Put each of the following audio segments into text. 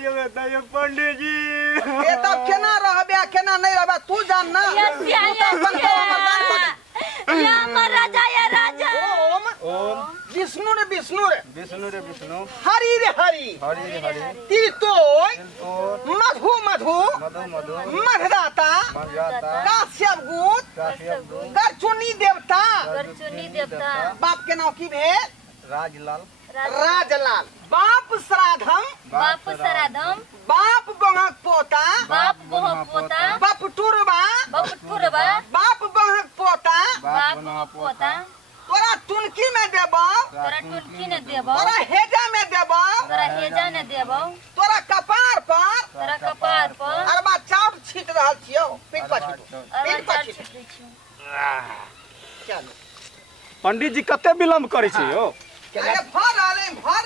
यो पंडित जी ए तब केना रहबे केना नहीं रहबे तू जान ना या राजा या राजा ओम ओम विष्णु रे विष्णु रे विष्णु रे विष्णु हरि रे हरि हरि रे हरि तीर्थोय तिलतोय मधु मधु मधु मधु मधदाता मर्यादा काश्यप गुण काश्यप गुण गरचुनी देवता गरचुनी देवता बाप के नाम की भेल राजलाल राजलाल बाप श्राद्धम बाप श्राद्धम बाप बहक पोता बाप बोह पोता बाप टुरबा बाप टुरबा बाप बहक पोता बाप बोह पोता तोरा टुनकी में देबो तोरा टुनकी ने देबो तोरा हेजा में देबो तोरा हेजा ने देबो तोरा कपार पर तोरा कपार पर अरबा चाउर छीट रहल छियो पीठ पर छीट पीठ पर छीट चलो पंडित जी कते विलम्ब करे छी यो अरे भर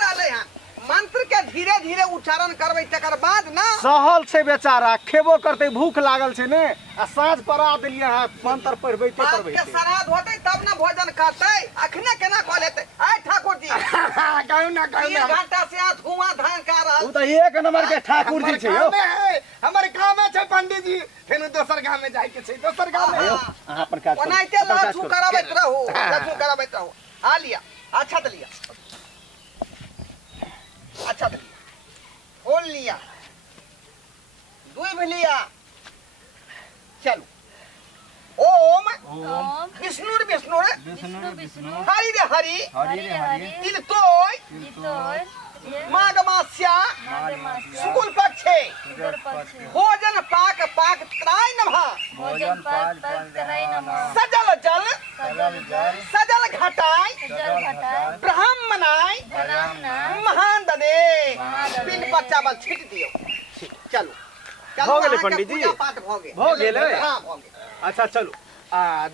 आले हां मंत्र के धीरे धीरे उच्चारण करबै तकर बाद ना सहल छै बेचारा खेबो करते भूख लागल छै ने आ साँझ परा देलिए हां मंत्र पढ़बैते बाप के श्राद्ध होतै तब ना भोजन करतै अखने केना कह लेतै आय ठाकुर जी कहू ना 3 घंटा से आ धुआं धान का रहल उ त एक नंबर के ठाकुर जी छै यो हमारे गांव में छै पंडित जी फेन दोसर गांव में जाय के छै दोसर गांव में अहाँ प्रकाश ओनाइते लहसू कराबैत रहू आ लिया अच्छा त लिया अच्छा तो खोल लिया दूध लिया चलो ओम ओम विष्णु रे विष्णु रे विष्णु विष्णु हरि रे हरि हरि रे हरि तिलतोय तिलतोय माघ मास्या माघमास्य शुक्ल पक्षे शुक्ल पक्षे भोजन पाक पाक त्राय नमः भोजन पाक तराय नमः सजल जल सजल जल सजल घटाय जल घटाय ब्राह्मणाय ब्राह्मण महान ददे महान ददे। पिंड पर चावल छीट दियो चलो हो गेलै अहाँके पंडित जी? पूजा पाठ भ गेल भ गेलै? हाँ भ गेल अच्छा चलो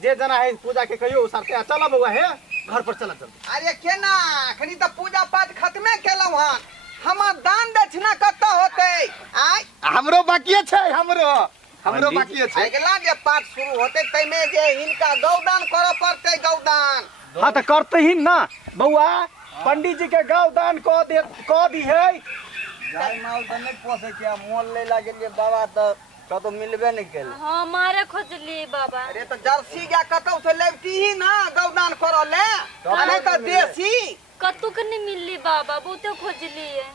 जे जना है पूजा के कहियो साथे चला बउआ है घर पर चला जल्दी अरे केना अखनी त पूजा पाठ खत्मे केलौ हन हमर दान दक्षिणा कत होतै आय हमरो बाकी छै हमरो पंडित बाकी छै अगला जे पाठ शुरू होतै तैमे जे हिनका गौदान करऽ पड़तै गौदान हाँ तो करते ही ना बउआ पंडित जी के गौ दान क दी है गाय माल त नहीं पोसे के मोल ले लागलिए बाबा त कतो मिलबे नहीं केल हमारे खोजली बाबा अरे त जर्सी गाय कतौ से लेबती ही ना गौदान करऽ ले अरे त देसी कतु के नहीं मिलली बाबा बहुते खोजली है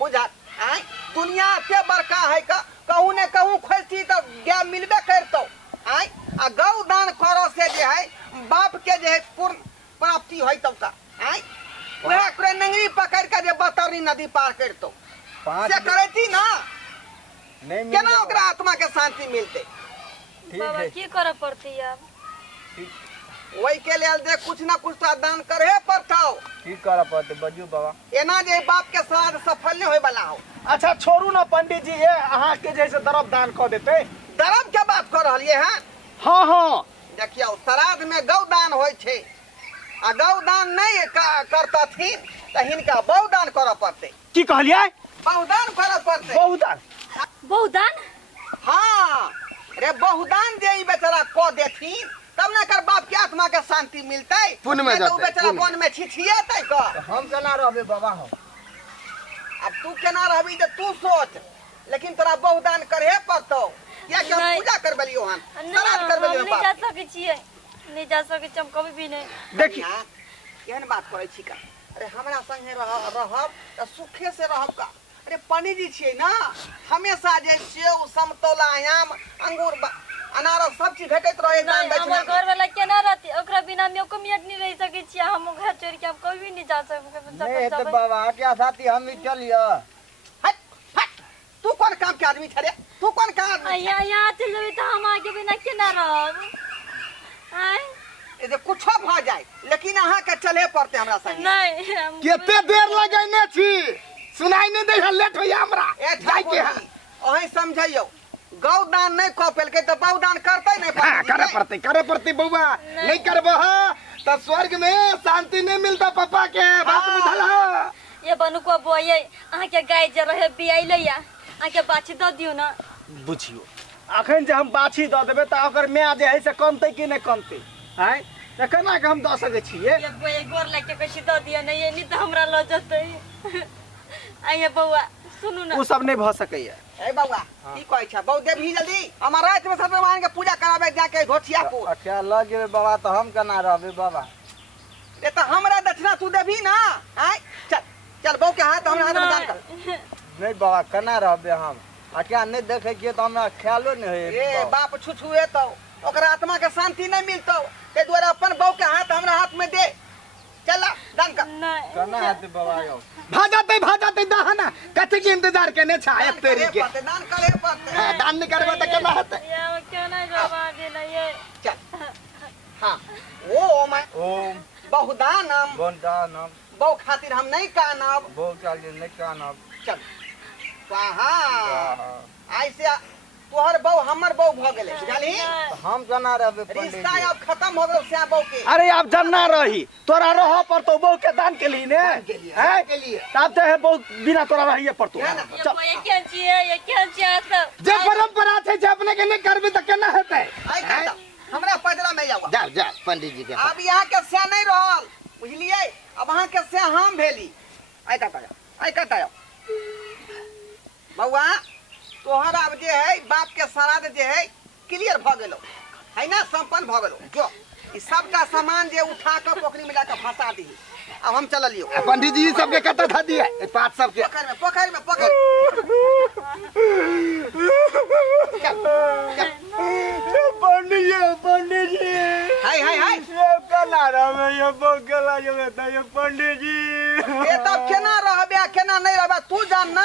बुझा आय दुनिया के बड़का है कहूँ ने कहूँ खोजती तो गाय मिलबे करतौ आय आ गौदान करऽ से जे है बाप के जे है पूर्ण प्राप्ति है तब का आय वह करे नंगरी पकड़ के जे बतौनी नदी पार करतौ से करैती ना नहीं केना ओकरा आत्मा के शांति मिलते बाबा की करे पड़ती अब वही के लिए दे कुछ ना कुछ तो दान करे पड़तौ की करऽ पड़ते बजू बाबा एना जे बाप के श्राद्ध सफल नहीं होय वाला हो अच्छा छोड़ू ना पंडित जी ये अहाँ के जैसे दरब दान क देते धर्म के बात कर रहलिए हैं हाँ हाँ देखियो श्राद्ध में गौदान होय छे आ गौदान नहीं करतथिन त हिनका बहुदान करऽ पड़ते की कहलिए बहुदान करऽ पड़ते बहुदान बहुदान हाँ रे बहुदान जे ई बेचारा क देथिन तब ना कर बाप के आत्मा के शांति मिलते पुण्य में नहीं तो उ जेतै, बेचारा पुण्य। वन में छिछिएतै क हम केना रहबे बाबा हम अब तू केना रहबी जे तू सोच लेकिन तोरा बहुदान करे पड़तौ या कि हम नहीं। पूजा करबलियो हन नहीं श्राद्ध हम करबलियो नहीं जा सके छिए नहीं जा सके छी हम कभी भी नहीं देखिए केहन बात करे छी का अरे हमरा संगे रहब त सुखे से रहब का अरे पंडित जी छियै ना हमेशा जे सेव समतोला आम अंगूर अनारस सब चीज भेटैत रहे दान नहीं दक्षिणा हमर घर वाला केना रहती ओकरा बिना में एको मिनट नहीं रह सके छी हम घर छोड़ के हम कभी नहीं जा नहीं तो सकते बाबा क्या साथी हम ही चलिए हट हट तू कौन काम के आदमी छरे तू कौन काम आदमी छे? यहाँ चल जेबे त हम आगे बिना केना रहब आय ए जे कुछो भ जाए लेकिन अहाँ के चले पड़ते हमरा संगे नहीं हम केते देर लगैने छी सुनाई नहीं दे लेट होइया हमरा ए ठाकुर जी ओही समझैयो गौदान नहीं क पेलकै त बहुदान करतै नहीं करे पड़ते बउआ नहीं करबो त स्वर्ग में शांति नहीं मिलता पापा के बात बुझल ये बनु को बोये अहाँ के गाय जे रहे बियाइले या अहाँ के बाछी द दियो ना बुझियो अखन जे हम बाछी द देबे त ओकर माय जे है से कमते कि नहीं कमते हैं त केना के हम द सके छिए ये बोये गोर लेके कशी द दियो ना ये नहीं त हमरा ल जतै आये बउआ सुनू ना उ सब नहीं भ सकैया। ए बउआ की कहै छै बहु देवी जल्दी हमर रात में सत्यनारायण के पूजा कराबे जाके घोटिया को अच्छा लग जेबे बाबा तो हम केना रहबे बाबा? ए त हमरा दक्षिणा तू देबी ना आय चल चल बहु के हाथ हमरा हाथ में दान कर नहीं बाबा केना रहबे हम? आ क्या नहीं देखे छिए तो हमरा ख्यालो नहीं है। ए बाप छुछुए तो ओकरा आत्मा के शांति नहीं मिलतो ते द्वारा अपन बहु के हाथ हमरा हाथ में दे चला दान कर नहीं केना हेते बाबा यौ? भाजाते दहना कथी के इंतजार करने छा एक तेरी के दान करे पड़ते हाँ, दान नहीं करबे त केना हेतै? ये क्यों नहीं जवा देना ये चल हां ओ मैं ओम बहुदानम वंदनम बहु खातिर हम नहीं कानब बहुत चालिए नहीं कानब। चल स्वाहा ऐसे तोहर बहु हमर बहु भ गेले बुझली तो हम केना रहबे पंडित रिश्ता जी? अब खत्म हो गेल से बहु के अरे अब जन्ना रही तोरा रह पर तो बहु के दान के लिए ने हैं के लिए तब तो है बहुत बिना तोरा रहिए पर तो है ना? ये कोई ये क्या चाहिए सब जे परंपरा छै जे अपने के नहीं करबे त केना हेतै? आई कहता हमरा पैदला में जाओ जा जा पंडित जी के अब यहाँ के से नहीं रहल बुझलिए अब अहाँ के से हम भेली आई कहता बउआ तोहर अब जे है बाप के श्राद्ध जे है क्लियर भ गेलो है ना संपन्न भ गेलो जो ई सबका सामान जे उठा के पोखरी में लाके फंसा दी अब हम चल लियो पंडित जी सबके कत धा दिए पात सबके पोखर में पंडित जी हाय ये केना रहबे ये बहु केला जेबे त ये पंडित जी ए तब केना रहबे केना नहीं रहबे तू जान ना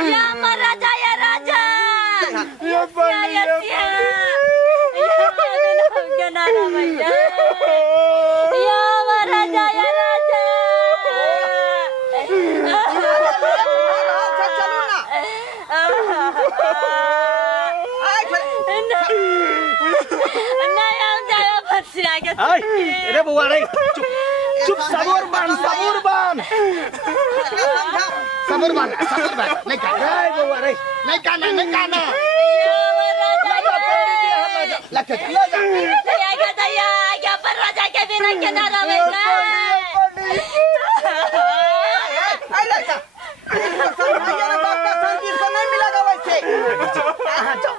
ये महाराजा ये राजा ये पंडित क्या नाम है भैया ये महाराजा ये राजा चलू ना नहीं हम जाए बच्चिया के हाय रे बुआ रे चुप चुप सबूर बन सबर मान नहीं का रे बुआ रे नहीं काना ये महाराजा लग या पर राजा के बिना क्या ना रहेगा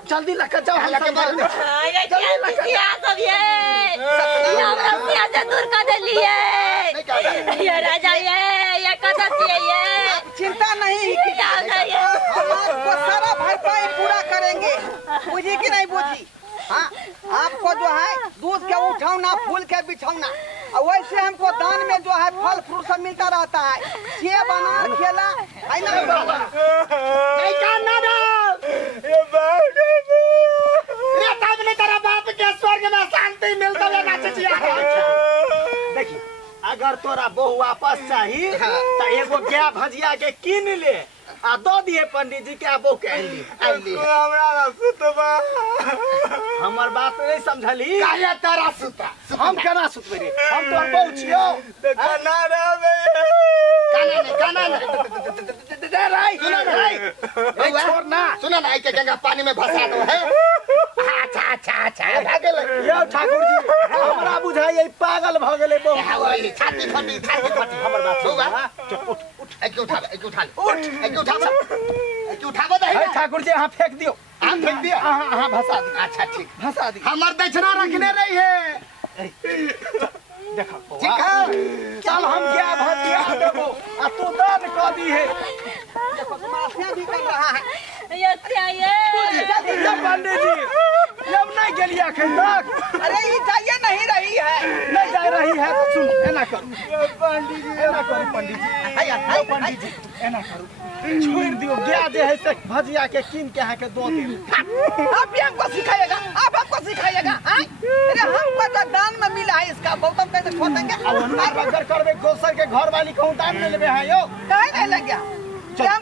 जल्दी लगा जाओ हम लगे मार दे ये क्या सब ये हमरा सिया से दूर कर लिए नहीं काना ये राजा ये कथा से ये चिंता नहीं आपको सारा भरपाई पूरा करेंगे बुझी कि नहीं बुझी हाँ आपको जो है दूध के उठाना फूल के बिछौना और वैसे हमको दान में जो है फल फ्रूट सब मिलता रहता है सेब अनार केला है ना नहीं काना ये बात रे तब ने तेरा बाप के स्वर्ग में शांति मिलता है ना चिचिया देखी अगर तोरा बहु वापस चाहिए तो एगो गाय भजिया के कीन ले आ दो दिए पंडित जी के बहु के आइली हमरा सुतबा हमर बात नहीं समझली काया तारा सुता हम केना सुतबे रे हम तोर बहु छियो केना रहबे? काना नहीं दे राई नहीं छोड़ ना सुना ना के गंगा पानी में भसा दो है अच्छा भागे लग यो ठाकुर जी हमरा बुझाई ई पागल भ गेलै बहु छाती फटी हमर बात सुन उठ एक उठा एक उठाबो दे हे ठाकुर जी अहाँ फेंक दियो हम फेंक दिया अहाँ भसा दी अच्छा ठीक भसा दी हमर दक्षिणा रखने रही है देखा ठीक है चल हम क्या भजिया देबो आ तू दान क दी है देखो तुम्हारा भी कर रहा है ये चाहिए पंडित जी जब नहीं गेलिया अखन तक अरे ये जाइए नहीं रही है नहीं जा रही है तो सुन एना करू पंडित जी एना करू पंडित जी पंडित जी एना करू छोड़ दियो गया जे है से भजिया के कीन के अहाँ के दो दिन आप भी हमको सिखाइएगा आप हमको सिखाइएगा हाँ? अरे हमको तो दान में मिला है इसका बहुत हम कैसे छोड़ेंगे अब अनुमान अगर करबे दोसर के घर वाली कहूं दान में लेबे है यो कहीं नहीं लग गया चलो हम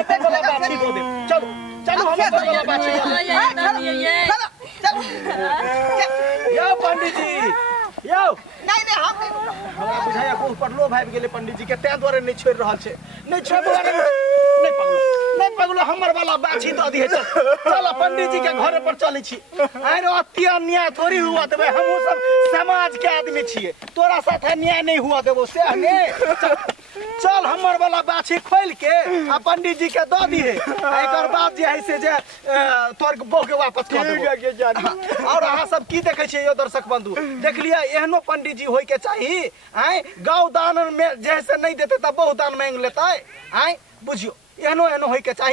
अपन वाला बाछी दो दे चलो चलो हम अपन वाला बाछी यो पंडित जी यो नहीं हम हमरा बुझाया बहुत पर लो भाई गेले पंडित जी के ते द्वारे नहीं छोड़ रहल छे नहीं छोड़ नहीं पगलो हमर वाला बाछी दो दिए चल पंडित जी के घर पर चले छी आरो अति अन्याय थोड़ी हुआ देबे हमहू सब समाज के आदमी छिए तोरा साथे न्याय नहीं हुआ देबो से ने चल हमर वाला बाछी खोल के आ पंडित जी के दऽ दिहे एकर बाद जे है से जे तोर बहू के वापस कर देबो। और अहाँ सब की देखे छियै यो दर्शक बंधु, देखलिए एहनो पंडित जी होय के चाही। आय गौ दान में जैसे नहीं देते तब बहु दान मांग लेता है। आय बुझियो एहनो होय के चाही।